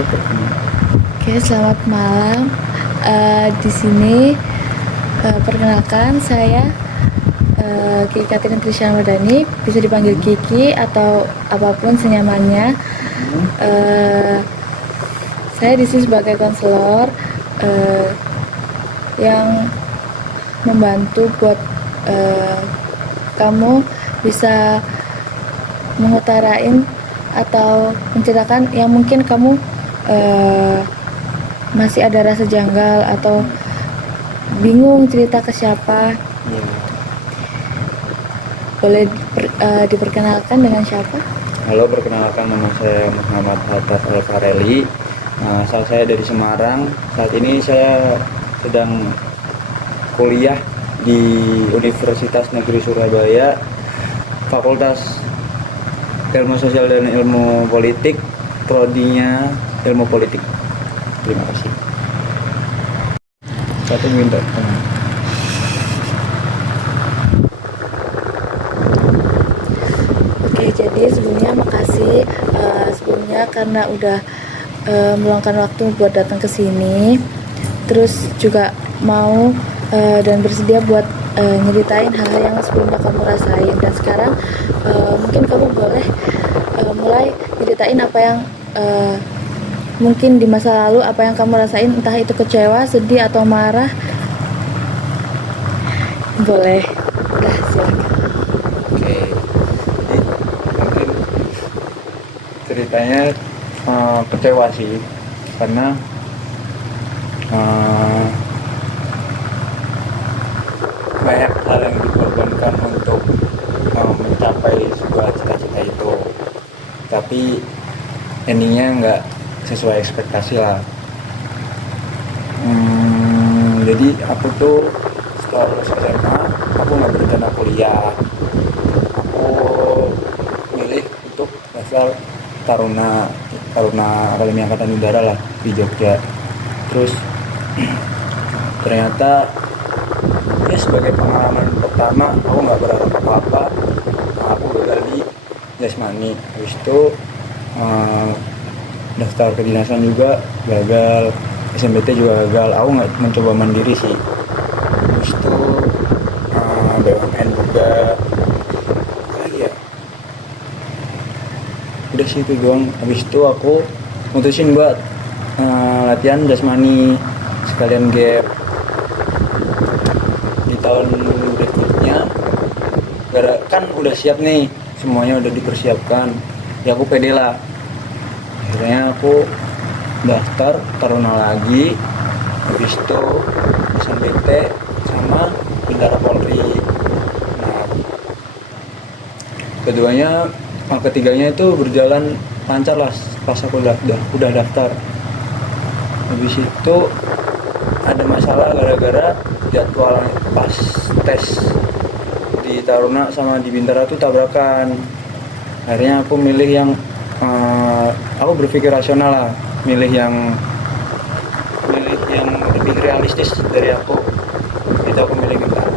Oke, selamat malam. Di sini perkenalkan saya Kiki Katin Trisha Madani, bisa dipanggil Kiki atau apapun senyamannya. Saya di sini sebagai konselor yang membantu buat kamu bisa mengutarain atau menceritakan yang mungkin kamu masih ada rasa janggal atau bingung cerita ke siapa. Boleh diperkenalkan dengan siapa? Halo, perkenalkan, nama saya Muhammad Hatta Alfareli. Asal saya dari Semarang. Saat ini saya sedang kuliah di Universitas Negeri Surabaya, Fakultas Ilmu Sosial dan Ilmu Politik, prodinya Ilmu Politik. Terima kasih. Satu minta. Oke, jadi sebelumnya makasih sebelumnya karena udah meluangkan waktu buat datang ke sini. Terus juga mau dan bersedia buat nyeritain hal-hal yang sebelumnya kamu rasain. Dan sekarang mungkin kamu boleh mulai nyeritain apa yang mungkin di masa lalu apa yang kamu rasain, entah itu kecewa, sedih atau marah. Boleh. Udah, silakan. Oke, jadi mungkin ceritanya kecewa sih, karena banyak hal yang dikorbankan untuk mencapai sebuah cita-cita itu, tapi endingnya nggak sesuai ekspektasi lah. Jadi aku tuh setelah lulus SMA, aku nggak berencana kuliah. Aku milih untuk daftar Taruna Akademi Angkatan Udara lah di Jogja. Terus ternyata ya sebagai pengalaman pertama aku nggak berharap apa-apa. Aku gagal di jasmani. Habis itu daftar kedinasan juga gagal, SNBT juga gagal. Aku nggak mencoba mandiri sih. Habis itu BUMN juga. Lagi ya, udah sih itu doang. Habis itu aku mutusin buat latihan jasmani sekalian gap di tahun berikutnya. Kan udah siap nih, semuanya udah dipersiapkan, ya aku pede lah. Akhirnya aku daftar Taruna lagi. Habis itu SNBT sama Bintara Polri. Nah, ketiganya itu berjalan lancar lah pas aku udah daftar. Habis itu ada masalah gara-gara jadwal pas tes di Taruna sama di Bintara tuh tabrakan. Akhirnya aku milih yang aku berpikir rasional lah, milih yang lebih realistis dari aku. Itu aku milih Bintara,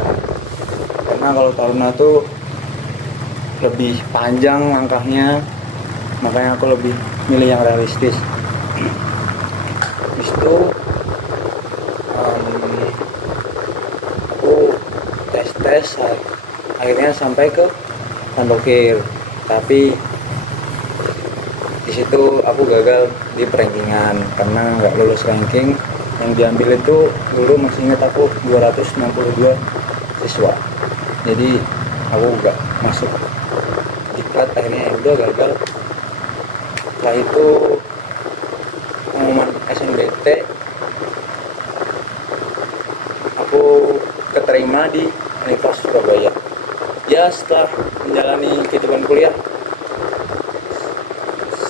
karena kalau Taruna tuh lebih panjang langkahnya, makanya aku lebih milih yang realistis. Habis itu aku tes akhirnya sampai ke Pandokir, tapi di situ aku gagal di rankingan karena nggak lulus ranking. Yang diambil itu dulu masih ingat aku 262 siswa, jadi aku nggak masuk diklat. Akhirnya ya udah gagal. Setelah itu pengumuman SNBT, aku keterima di Universitas Surabaya. Ya, setelah menjalani kehidupan kuliah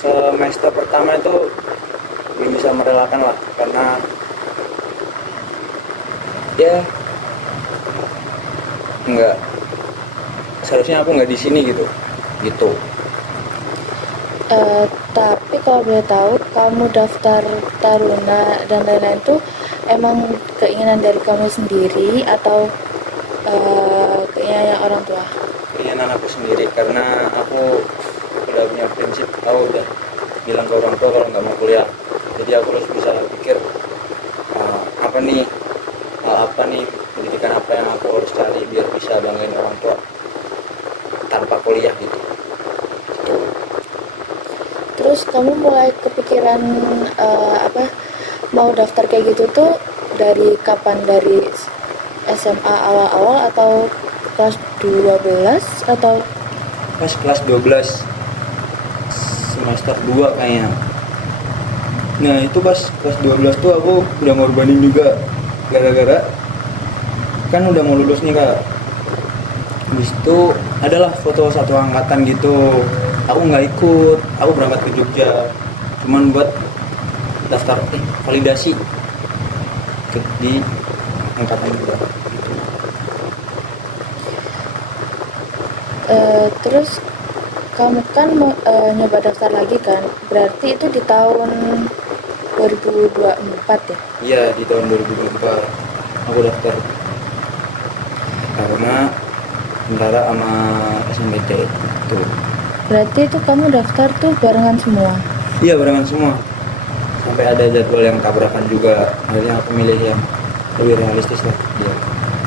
semester pertama itu belum bisa merelakan lah, karena ya nggak, seharusnya aku nggak di sini gitu. Tapi kalau boleh tahu, kamu daftar Taruna dan lain-lain tuh emang keinginan dari kamu sendiri atau keinginan orang tua? Keinginan aku sendiri, karena aku udah punya prinsip. Aku udah bilang ke orang tua kalau nggak mau kuliah, jadi aku harus bisa pikir apa nih, apa nih pendidikan apa yang aku harus cari biar bisa banggain orang tua tanpa kuliah gitu. Terus kamu mulai kepikiran mau daftar kayak gitu tuh dari kapan? Dari SMA awal-awal atau kelas 12 atau Pas kelas 12 semester 2 kayaknya. Nah itu pas kelas 12 tuh aku udah ngorbanin juga, gara-gara kan udah mau lulus nih Kak. Habis itu adalah foto satu angkatan gitu, aku nggak ikut, aku berangkat ke Jogja cuman buat daftar validasi di angkatan juga gitu. terus kamu kan nyoba daftar lagi kan? Berarti itu di tahun 2024 ya? Iya di tahun 2024 aku daftar karena tentara sama SNBT tuh. Berarti itu kamu daftar tuh barengan semua? Iya barengan semua, sampai ada jadwal yang tabrakan juga, akhirnya aku milih yang lebih realistis lah dia.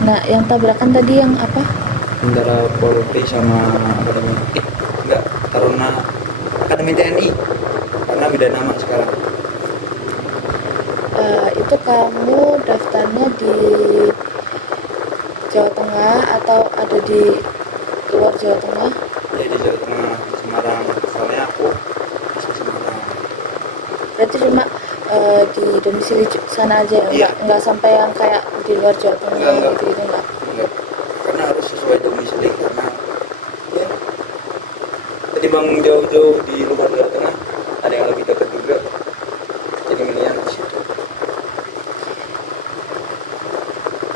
Nah, yang tabrakan tadi yang apa? Antara Polri sama Akademi enggak, Taruna Akademi TNI karena beda nama sekarang. Itu kamu daftarnya di Jawa Tengah atau ada di luar Jawa Tengah? Ya di Jawa Tengah, Semarang, soalnya aku asli Semarang. Berarti cuma di domisili sana aja ya? Iya. Nggak sampai yang kayak di luar Jawa Tengah Enggak. gitu enggak? Enggak. Karena harus sesuai domisili, karena ya ketimbang jauh-jauh di luar Jawa Tengah ada yang lebih dekat juga, jadi milihnya di situ.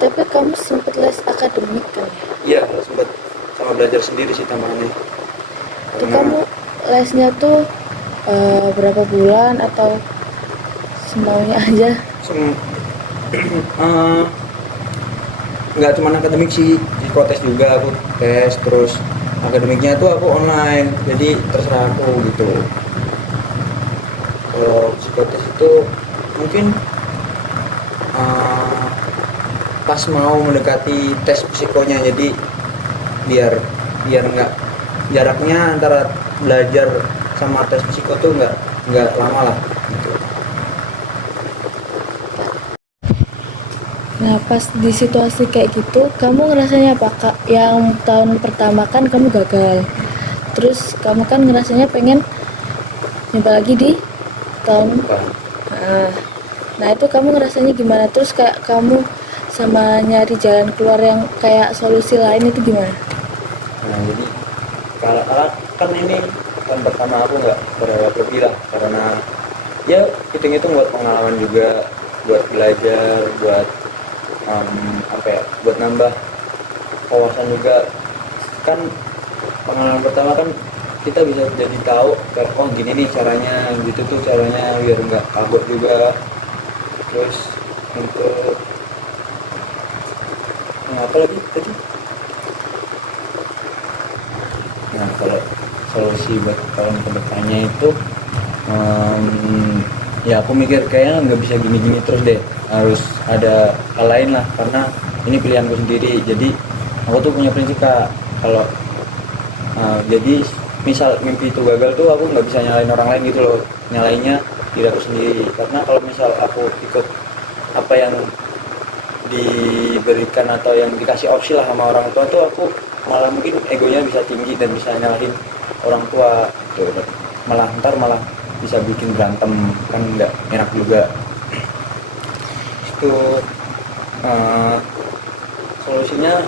Tapi kamu sempet les akademik kan ya? Iya sempat, sama belajar sendiri sih tambahannya. Itu kamu lesnya tuh berapa bulan atau semaunya aja? Nggak cuma akademik sih, psikotes juga aku tes, terus akademiknya tuh aku online, jadi terserah aku gitu. Kalau psikotes itu mungkin pas mau mendekati tes psikonya, jadi biar nggak, jaraknya antara belajar sama tes psiko tuh nggak lama lah gitu. Nah, pas di situasi kayak gitu, kamu ngerasanya apa, Kak? Yang tahun pertama kan kamu gagal. Terus kamu kan ngerasanya pengen nyoba lagi di tahun. Nah, itu kamu ngerasanya gimana? Terus kayak kamu sama nyari jalan keluar yang kayak solusi lain itu gimana? Nah jadi kalau kan ini tahun pertama aku nggak berharap lebih lah, karena ya hitung-hitung buat pengalaman juga, buat belajar, buat buat nambah wawasan juga. Kan pengalaman pertama kan kita bisa jadi tahu oh gini nih caranya, gitu tuh caranya biar nggak kabur juga. Terus untuk apa lagi tadi? Nah kalau solusi buat tahun kedepannya itu ya aku mikir kayaknya nggak bisa gini-gini terus deh, harus ada hal lain lah, karena ini pilihanku sendiri. Jadi aku tuh punya prinsip Kak, kalau jadi misal mimpi itu gagal tuh aku nggak bisa nyalain orang lain gitu loh, nyalainnya diri aku sendiri. Karena kalau misal aku ikut apa yang diberikan atau yang dikasih opsi lah sama orang tua tuh, aku malah mungkin egonya bisa tinggi dan bisa nyalahin orang tua tuh, malah bisa bikin berantem, kan nggak enak juga. Itu solusinya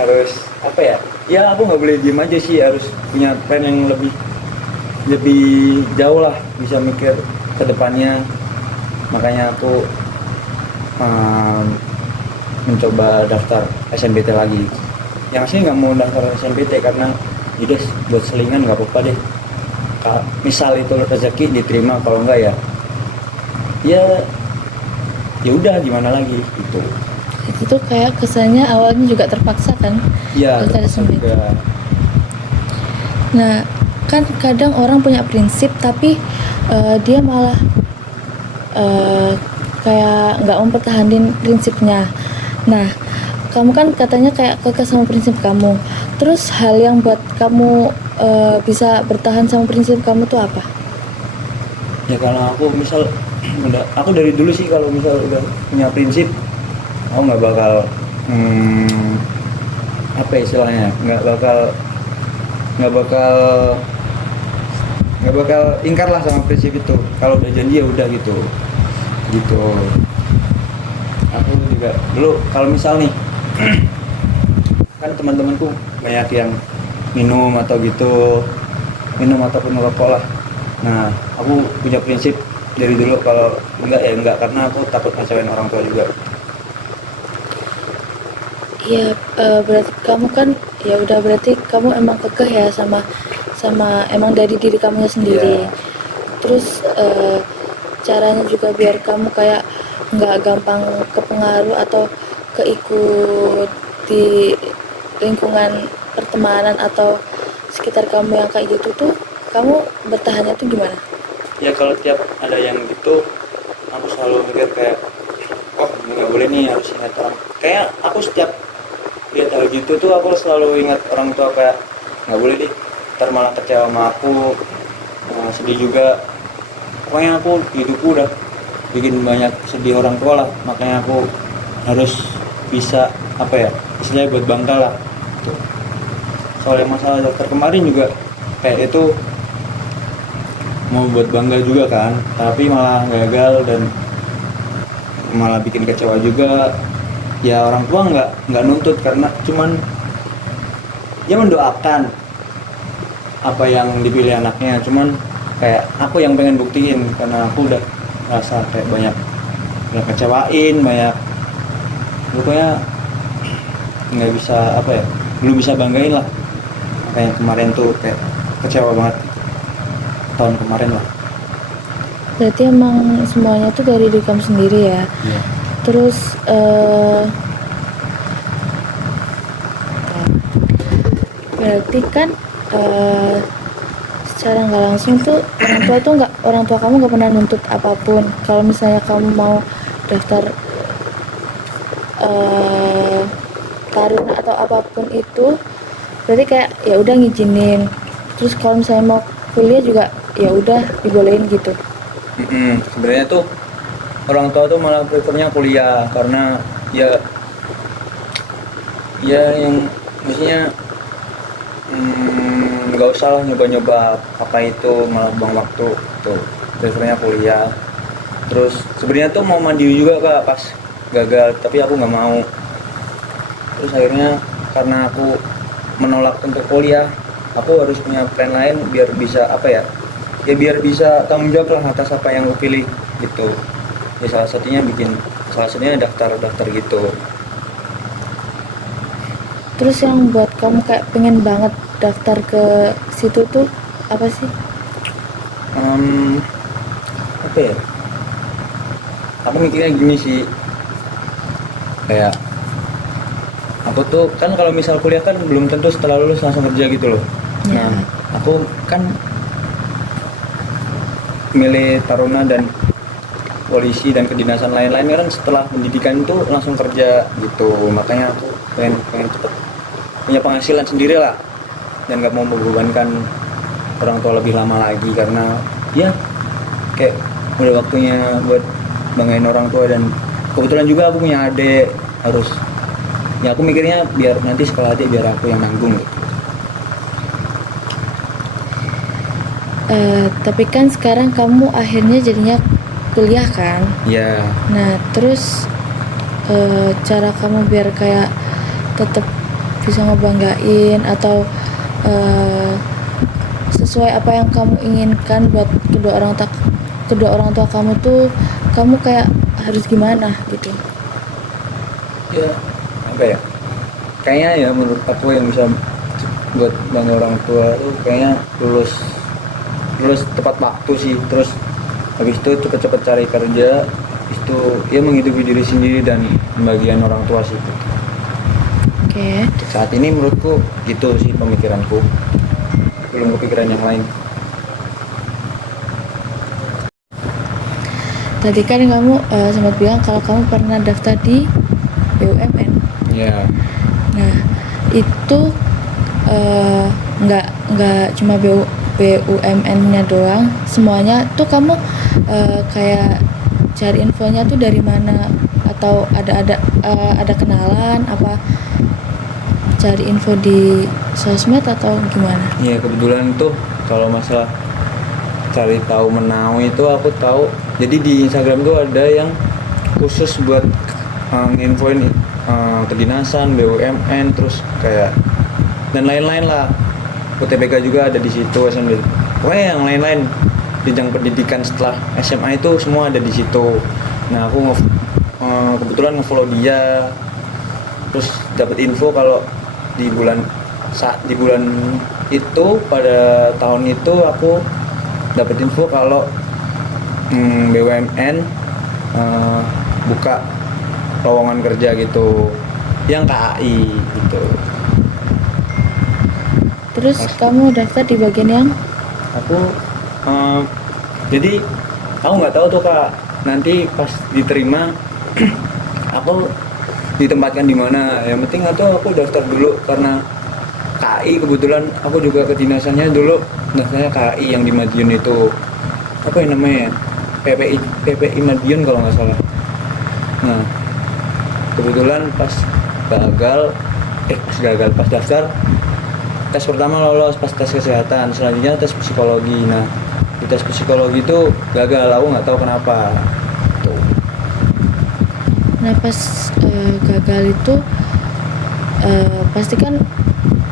harus apa ya? Ya aku nggak boleh diem aja sih, harus punya plan yang lebih jauh lah, bisa mikir ke depannya. Makanya aku mencoba daftar SNBT lagi. Yang asli nggak mau daftar SNBT karena jadi buat selingan nggak apa-apa deh. Misal itu rezeki diterima, kalau enggak ya udah gimana lagi gitu. Itu kayak kesannya awalnya juga terpaksa kan? Iya. Nah, kan kadang orang punya prinsip tapi dia malah kayak nggak mempertahankan prinsipnya. Nah, kamu kan katanya kayak kekeh sama prinsip kamu. Terus hal yang buat kamu bisa bertahan sama prinsip kamu tuh apa? Ya karena aku misal aku dari dulu sih kalau misal udah punya prinsip, aku nggak bakal apa ya istilahnya, nggak bakal ingkar lah sama prinsip itu. Kalau udah janji ya udah gitu. Aku juga dulu kalau misal nih kan teman-temanku banyak yang minum ataupun merokok lah. Nah, aku punya prinsip dari dulu kalau enggak ya enggak, karena aku takut ngecewain orang tua juga. Iya, berarti kamu kan ya udah, berarti kamu emang kekeh ya sama emang dari diri kamu sendiri. Iya. Terus caranya juga biar kamu kayak nggak gampang kepengaruh atau keikut di lingkungan pertemanan atau sekitar kamu yang kayak gitu tuh, kamu bertahannya tuh gimana? Ya kalau tiap ada yang gitu, aku selalu mikir kayak, oh ini nggak boleh nih, harus ingat orang. Kayak aku setiap lihat hal gitu tuh aku selalu ingat orang tua, kayak nggak boleh deh, ntar malah kecewa sama aku, sedih juga. Pokoknya aku hidupku udah bikin banyak sedih orang tua lah, makanya aku harus bisa apa ya, istilahnya buat bangga lah. Tuh. Soalnya masalah dokter kemarin juga kayak itu mau buat bangga juga kan, tapi malah gagal dan malah bikin kecewa juga. Ya orang tua nggak nuntut, karena cuman dia mendoakan apa yang dipilih anaknya, cuman kayak aku yang pengen buktiin, karena aku udah rasa kayak banyak kecewain, banyak pokoknya nggak bisa apa ya, belum bisa banggain lah. Kayak kemarin tuh kayak kecewa banget tahun kemarin lah. Berarti emang semuanya tuh dari diri kamu sendiri ya. Iya. Terus berarti kan secara nggak langsung tuh orang tua kamu nggak pernah nuntut apapun. Kalau misalnya kamu mau daftar taruna atau apapun itu, berarti kayak ya udah ngizinin. Terus kalau misalnya mau kuliah juga ya udah dibolehin gitu. Sebenarnya tuh orang tua tuh malah prefernya kuliah, karena ya yang maksudnya nggak usah lah nyoba-nyoba apa itu, malah buang waktu tuh, prefernya kuliah. Terus sebenarnya tuh mau mandiri juga Kak pas gagal, tapi aku nggak mau. Terus akhirnya karena aku menolak untuk kuliah, aku harus punya plan lain biar bisa apa ya, biar bisa tanggung jawab lah atas apa yang aku pilih gitu. Ya salah satunya daftar gitu. Terus yang buat kamu kayak pengen banget daftar ke situ tuh apa sih? Apa ya, aku mikirnya gini sih, kayak aku tuh kan kalau misal kuliah kan belum tentu setelah lulus langsung kerja gitu loh. Ya. Nah, aku kan milih taruna dan polisi dan kedinasan lain-lain kan setelah pendidikan itu langsung kerja gitu. Makanya aku pengen cepet punya penghasilan sendiri lah, dan gak mau membebankan orang tua lebih lama lagi, karena ya kayak udah waktunya buat banggain orang tua. Dan kebetulan juga aku punya adik, harus ya aku mikirnya biar nanti sekolah adik biar aku yang nanggung gitu. Tapi kan sekarang kamu akhirnya jadinya kuliah kan? Ya. Nah terus cara kamu biar kayak tetap bisa ngebanggain atau sesuai apa yang kamu inginkan buat kedua orang tua kamu tuh, kamu kayak harus gimana gitu? Ya apa ya, kayaknya ya menurut aku yang bisa buat bangga orang tua tuh kayaknya lulus tepat waktu sih. Terus habis itu cepet-cepet cari kerja, habis itu ya menghidupi diri sendiri dan pembagian orang tua sih. Oke. Saat ini menurutku gitu sih pemikiranku, belum kepikiran yang lain. tadi kan kamu sempat bilang kalau kamu pernah daftar di BUMN. Ya. Nah, itu nggak cuma BUMN-nya doang, semuanya tuh kamu kayak cari infonya tuh dari mana, atau ada kenalan apa, cari info di sosmed atau gimana? Iya, kebetulan tuh kalau masalah cari tahu menau itu aku tahu. Jadi di Instagram tuh ada yang khusus buat nginfoin kedinasan, BUMN, terus kayak dan lain-lain lah. UTBK juga ada di situ, SMB. Pokoknya yang lain-lain jenjang pendidikan setelah SMA itu semua ada di situ. Nah, aku kebetulan nge-follow dia, terus dapat info kalau di bulan itu pada tahun itu aku dapat info kalau BUMN buka lowongan kerja gitu yang KAI gitu. Terus kamu daftar di bagian yang Aku jadi aku nggak tahu tuh Kak, nanti pas diterima aku ditempatkan di mana. Yang penting aku daftar dulu karena KAI, kebetulan aku juga kedinasannya dulu daftarnya KAI yang di Madiun itu, apa yang namanya, PPI Madiun kalau nggak salah. Nah, kebetulan pas daftar, tes pertama lolos, pas tes kesehatan, selanjutnya tes psikologi. Nah, di tes psikologi itu gagal, aku nggak tahu kenapa tuh. Nah, pas gagal itu pasti kan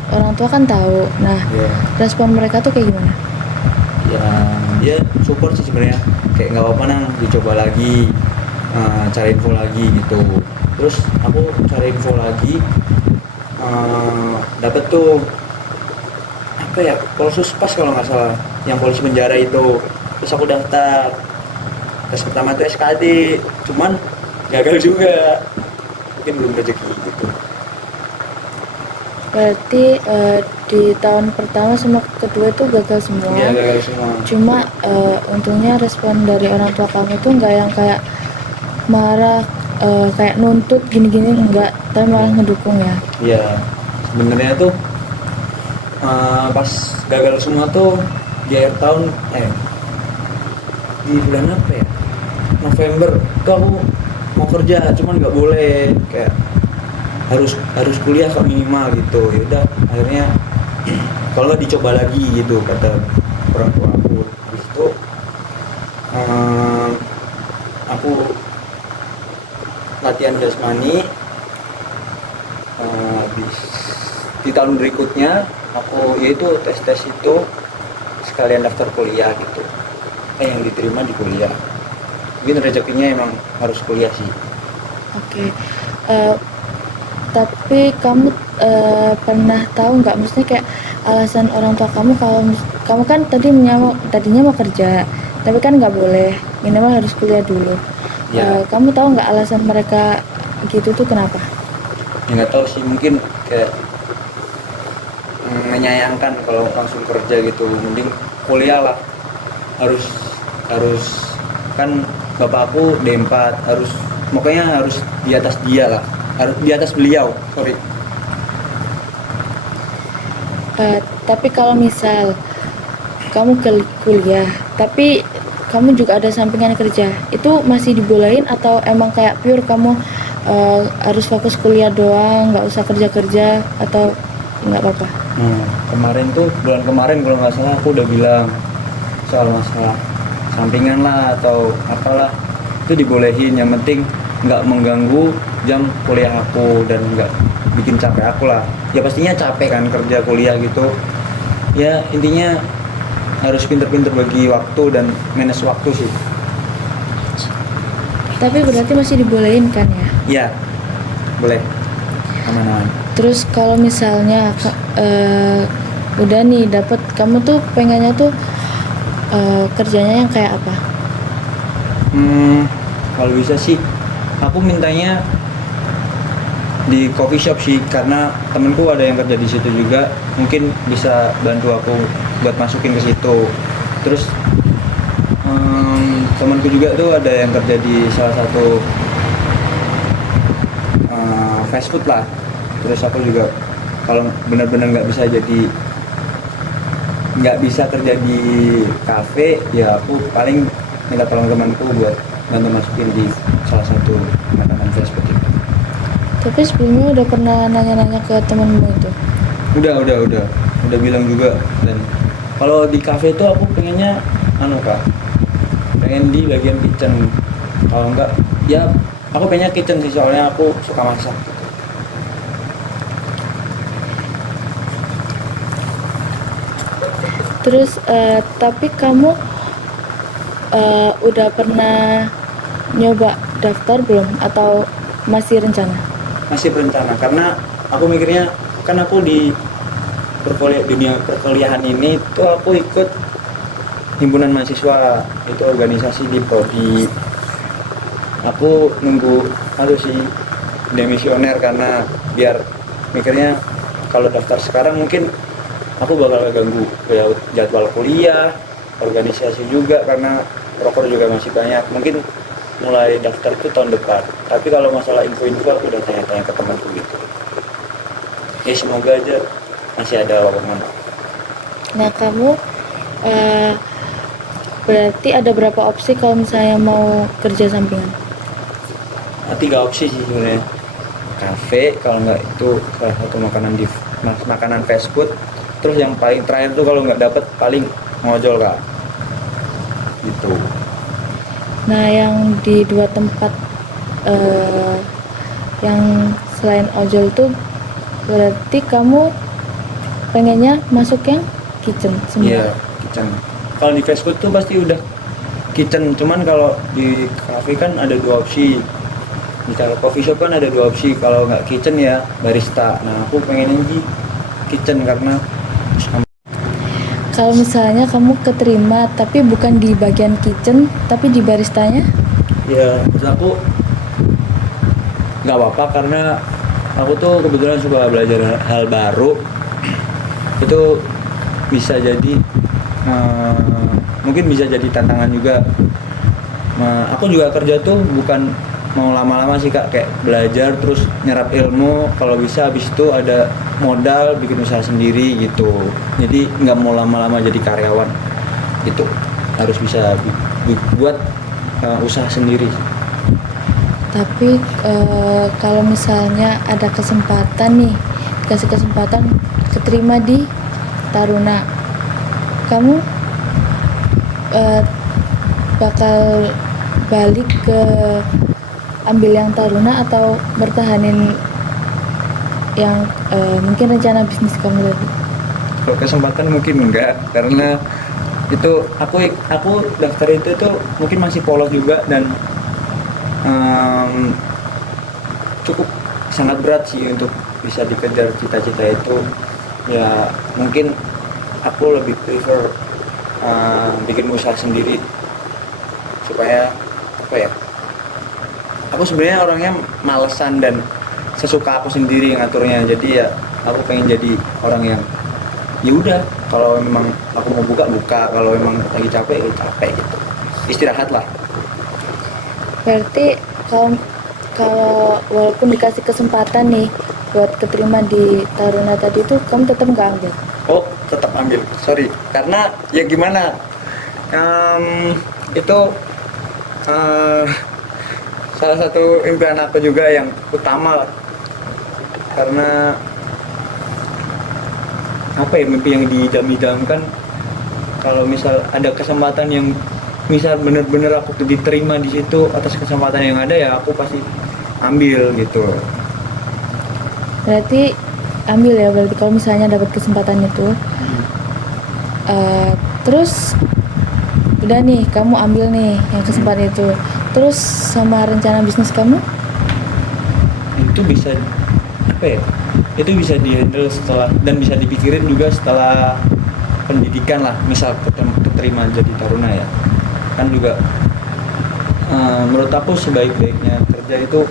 orang tua kan tahu. Nah, Ya, respon mereka tuh kayak gimana? ya dia support sih sebenarnya, kayak nggak apa-apa nang, dicoba lagi, cari info lagi gitu. Terus aku cari info lagi, dapet tuh apa ya, Polsuspas kalau nggak salah, yang polisi penjara itu. Terus aku daftar, tes pertama itu SKD, cuman gagal juga, mungkin belum rezeki gitu. Berarti di tahun pertama sama kedua itu gagal semua. Iya, gagal semua. Cuma untungnya respon dari orang tua kamu tuh nggak yang kayak marah, kayak nuntut gini-gini, enggak, tapi malah ngedukung ya. Iya, sebenarnya tuh pas gagal semua tuh di akhir tahun, di bulan apa ya, November tuh aku mau kerja, cuman nggak boleh, kayak harus kuliah ke minimal gitu. Ya udah, akhirnya kalau nggak dicoba lagi gitu kata orang tua aku. Habis itu aku latihan jasmani. Habis di tahun berikutnya aku yaitu tes itu sekalian daftar kuliah gitu, yang diterima di kuliah. Mungkin rezekinya emang harus kuliah sih. Oke. Tapi kamu pernah tahu nggak, maksudnya kayak alasan orang tua kamu kalau kamu kan tadinya mau kerja, tapi kan nggak boleh, minimal harus kuliah dulu. Ya. Kamu tahu nggak alasan mereka gitu tuh kenapa? Ya nggak tahu sih, mungkin kayak menyayangkan kalau langsung kerja gitu, mending kuliah lah. Harus kan bapakku D4, pokoknya harus di atas dia lah, harus di atas beliau, sorry. Tapi kalau misal kamu kuliah tapi kamu juga ada sampingan kerja, itu masih dibolehin atau emang kayak pure kamu harus fokus kuliah doang, nggak usah kerja atau nggak apa-apa? Kemarin tuh, bulan kemarin kalau nggak salah, aku udah bilang soal masalah sampingan lah atau apalah, itu dibolehin, yang penting nggak mengganggu jam kuliah aku dan nggak bikin capek aku lah. Ya pastinya capek kan kerja kuliah gitu ya, intinya harus pinter-pinter bagi waktu dan manage waktu sih. Tapi berarti masih dibolehin kan ya? Ya, boleh, aman-aman. Terus kalau misalnya udah nih dapet, kamu tuh pengennya tuh kerjanya yang kayak apa? Kalau bisa sih aku mintanya di coffee shop sih, karena temenku ada yang kerja di situ juga, mungkin bisa bantu aku buat masukin ke situ. Terus temanku juga tuh ada yang kerja di salah satu fast food lah. Terus aku juga kalau benar-benar nggak bisa kerja di kafe, ya aku paling minta tolong temanku buat bantu masukin di salah satu makanan fast food itu. Tapi sebelumnya udah pernah nanya-nanya ke temenmu itu? Udah bilang juga. Dan kalau di kafe itu aku pengennya kak, pengen di bagian kitchen. Kalau enggak ya aku pengennya kitchen sih, soalnya aku suka masak gitu. Terus tapi kamu udah pernah nyoba daftar belum atau masih rencana? Masih berencana, karena aku mikirnya kan aku di dunia perkuliahan ini tuh aku ikut himpunan mahasiswa, itu organisasi di prodi. Aku nunggu harus sih demisioner, karena biar mikirnya kalau daftar sekarang mungkin aku bakal ganggu jadwal kuliah, organisasi juga, karena proker juga masih banyak. Mungkin mulai daftar itu tahun depan. Tapi kalau masalah info-info aku udah tanya-tanya ke temanku gitu. Ya semoga aja masih ada lowongan. Nah kamu berarti ada berapa opsi kalau misalnya mau kerja sampingan? 3 opsi sih sebenarnya. Kafe, kalau nggak itu salah satu makanan fast food. Terus yang paling terakhir tuh kalau nggak dapet paling ngojol kak. Gitu. Nah yang di 2 tempat yang selain ojol tuh berarti kamu pengennya masuk yang kitchen semua? Iya, kitchen. Kalau di fast food tuh pasti udah kitchen. Cuman kalau di cafe kan ada 2 opsi. Di coffee shop kan ada 2 opsi. Kalau nggak kitchen ya barista. Nah aku pengennya di kitchen karena Kalau misalnya kamu keterima tapi bukan di bagian kitchen tapi di baristanya? ya menurut aku nggak apa-apa, karena aku tuh kebetulan suka belajar hal baru. Itu bisa jadi mungkin bisa jadi tantangan juga. Aku juga kerja tuh bukan mau lama-lama sih kak, kayak belajar terus nyerap ilmu, kalau bisa habis itu ada modal bikin usaha sendiri gitu. Jadi nggak mau lama-lama jadi karyawan gitu, harus bisa buat usaha sendiri. Tapi kalau misalnya ada kesempatan nih, dikasih kesempatan keterima di Taruna, kamu bakal balik ke ambil yang Taruna atau bertahanin yang mungkin rencana bisnis kamu tadi? Kalau kesempatan mungkin enggak, karena itu aku daftar itu tuh mungkin masih polos juga, dan cukup sangat berat sih untuk bisa dikejar cita-cita itu. Ya mungkin aku lebih prefer bikin usaha sendiri, supaya apa ya, aku sebenarnya orangnya malesan dan sesuka aku sendiri ngaturnya. Jadi ya aku pengen jadi orang yang ya udah, kalau memang aku mau buka, kalau memang lagi capek ya capek gitu, istirahat lah. Berarti kalau walaupun dikasih kesempatan nih buat keterima di Taruna tadi tuh kamu tetap nggak ambil? Oh tetap ambil, sorry, karena ya gimana, itu salah satu impian aku juga yang utama lah. Karena apa ya, mimpi yang diidam-idamkan. Kalau misal ada kesempatan yang misal bener-bener aku diterima di situ atas kesempatan yang ada, ya aku pasti ambil gitu. Berarti ambil ya, berarti kalau misalnya dapat kesempatan itu. Terus udah nih kamu ambil nih yang kesempatan itu, terus sama rencana bisnis kamu? Itu bisa apa ya, itu bisa dihandle setelah, dan bisa dipikirin juga setelah pendidikan lah. Misal keterima jadi Taruna ya kan juga, menurut aku sebaik-baiknya kerja itu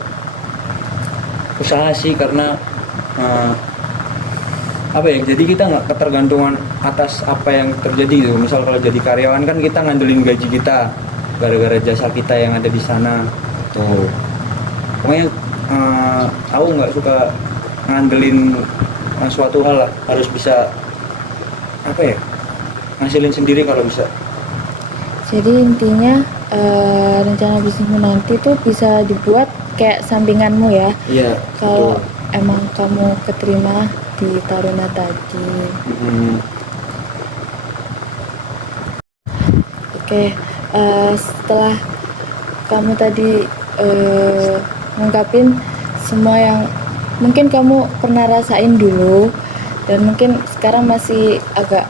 usaha sih. Karena apa ya, jadi kita nggak ketergantungan atas apa yang terjadi gitu. Misal kalau jadi karyawan kan kita ngandelin gaji kita, gara-gara jasa kita yang ada di sana tuh. Pokoknya aku nggak suka ngandelin suatu hal lah, harus bisa apa ya, ngasilin sendiri kalau bisa. Jadi intinya rencana bisnismu nanti tuh bisa dibuat kayak sampinganmu ya. Iya, Kalau betul. emang kamu keterima di Taruna tadi. Hmm, Oke, setelah kamu tadi ngungkapin semua yang mungkin kamu pernah rasain dulu dan mungkin sekarang masih agak,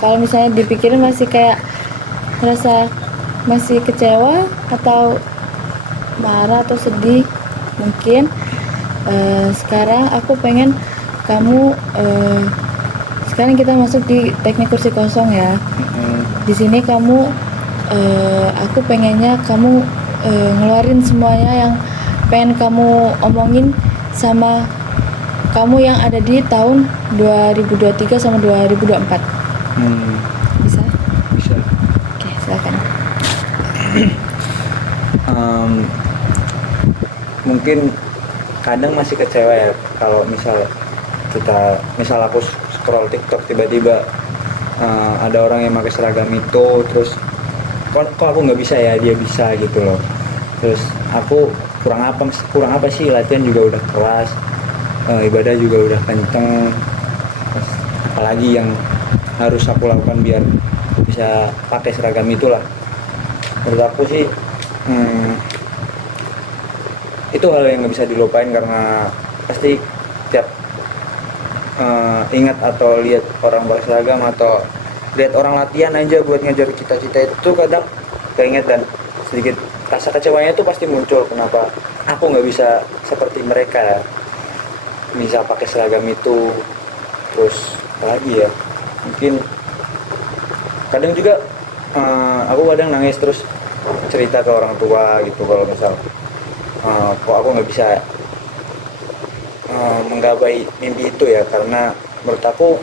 kalau misalnya dipikirin masih kayak merasa masih kecewa atau marah atau sedih mungkin. Sekarang aku pengen kamu sekarang kita masuk di teknik kursi kosong ya. Di sini kamu aku pengennya kamu ngeluarin semuanya yang pengen kamu omongin sama kamu yang ada di tahun 2023 sama 2024. Bisa? bisa. Oke, silakan. Mungkin kadang masih kecewa ya kalau misal aku scroll TikTok tiba-tiba ada orang yang pakai seragam itu, terus kok aku nggak bisa ya, dia bisa gitu loh. Terus aku kurang apa sih, latihan juga udah keras, ibadah juga udah kenceng, terus apalagi yang harus aku lakukan biar bisa pakai seragam itulah. Menurut aku sih itu hal yang nggak bisa dilupain, karena pasti tiap ingat atau lihat orang berseragam atau lihat orang latihan aja buat ngejar cita-cita itu kadang keinget, dan sedikit rasa kecewanya itu pasti muncul. Kenapa aku nggak bisa seperti mereka, bisa pakai seragam itu. Terus apalagi ya, mungkin kadang juga aku kadang nangis terus cerita ke orang tua gitu, kalau misal kok aku nggak bisa menggapai mimpi itu ya, karena menurut aku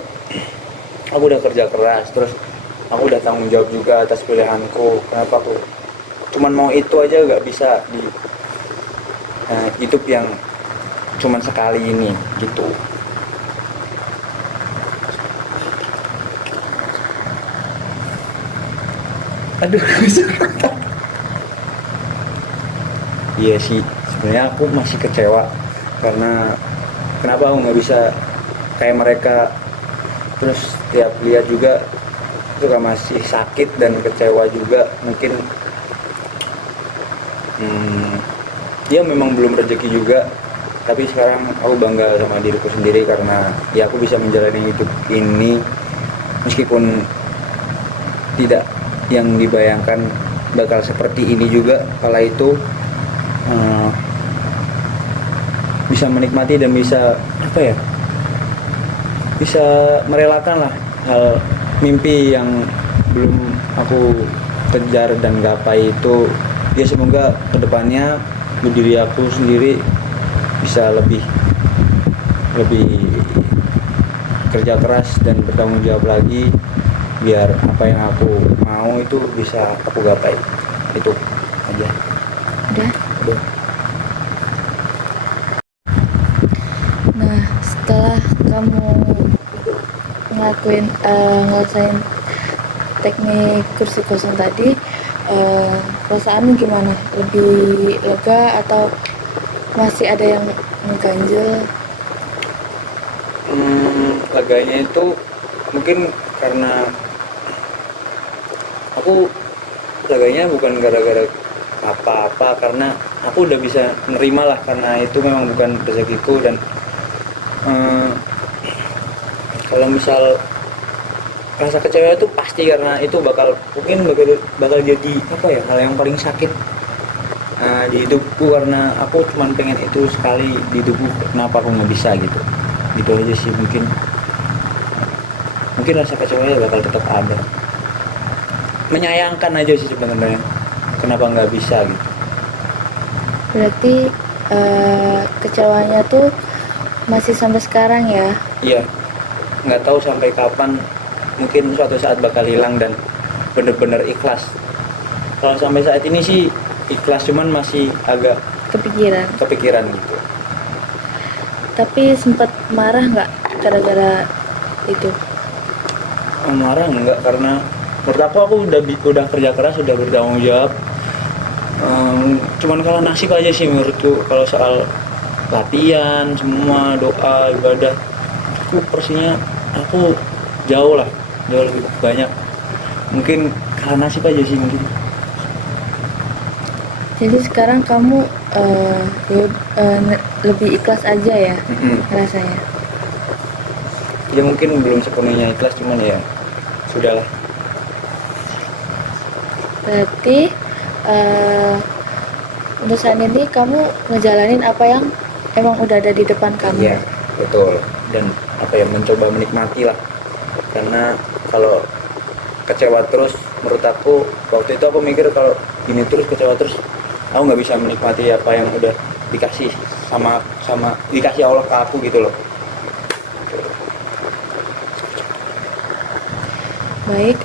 udah kerja keras, terus aku udah tanggung jawab juga atas pilihanku. Kenapa aku cuman mau itu aja nggak bisa di hidup yang cuman sekali ini gitu. Aduh. Iya sih, sebenarnya aku masih kecewa karena kenapa aku nggak bisa kayak mereka. Terus tiap lihat juga suka masih sakit dan kecewa juga. Mungkin dia memang belum rezeki juga, tapi sekarang aku bangga sama diriku sendiri karena ya aku bisa menjalani hidup ini meskipun tidak yang dibayangkan bakal seperti ini juga. Kala itu bisa menikmati dan bisa apa ya, bisa merelakan lah hal mimpi yang belum aku kejar dan gapai itu. Ya semoga kedepannya diri aku sendiri bisa lebih kerja keras dan bertanggung jawab lagi, biar apa yang aku mau itu bisa aku gapai. Itu aja. Udah. Udah. Nah, setelah kamu ngelakuin teknik kursi kosong tadi, perasaanmu gimana? Lebih lega atau masih ada yang mengganjel? Leganya itu mungkin karena aku leganya bukan gara-gara apa-apa, karena aku udah bisa menerima lah, karena itu memang bukan rezekiku. Dan kalau misal rasa kecewa itu pasti, karena itu bakal jadi apa ya, hal yang paling sakit di hidupku, karena aku cuma pengen itu sekali di hidupku. Kenapa aku nggak bisa gitu aja sih. Mungkin rasa kecewanya bakal tetap ada, menyayangkan aja sih sebenarnya kenapa nggak bisa gitu. Berarti kecewanya tuh masih sampai sekarang ya? Iya, nggak tahu sampai kapan, mungkin suatu saat bakal hilang dan bener-bener ikhlas Kalau sampai saat ini sih ikhlas, cuman masih agak kepikiran gitu. Tapi sempat marah nggak gara-gara itu? Marah enggak, karena menurut aku udah kerja keras, udah bertanggung jawab. Cuman kalau nasib aja sih menurutku. Kalau soal latihan, semua doa, ibadah, aku porsinya aku jauh lebih banyak. Mungkin karena nasib aja sih mungkin. Jadi sekarang kamu lebih ikhlas aja ya rasanya? Ya mungkin belum sepenuhnya ikhlas, cuman ya sudahlah. Berarti untuk saat ini kamu ngejalanin apa yang emang udah ada di depan kamu. Iya, betul. Dan mencoba menikmati lah. Karena kalau kecewa terus, menurut aku waktu itu aku mikir kalau gini terus, kecewa terus, aku nggak bisa menikmati apa yang udah dikasih sama dikasih Allah ke aku gitu loh. Baik,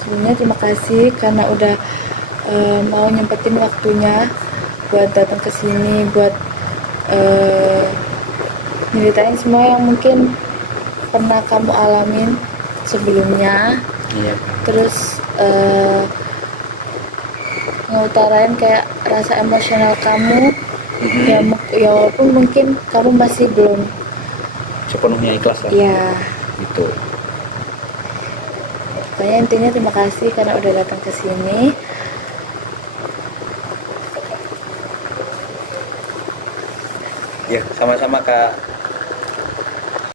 sebelumnya terima kasih karena udah mau nyempetin waktunya buat datang ke sini, buat nyeritain semua yang mungkin pernah kamu alamin sebelumnya. Iya. Terus ngutarain kayak rasa emosional kamu. Ya walaupun mungkin kamu masih belum Sepenuhnya ikhlas lah. ya. Gitu. Pokoknya intinya terima kasih karena udah datang ke sini. Ya, sama-sama Kak.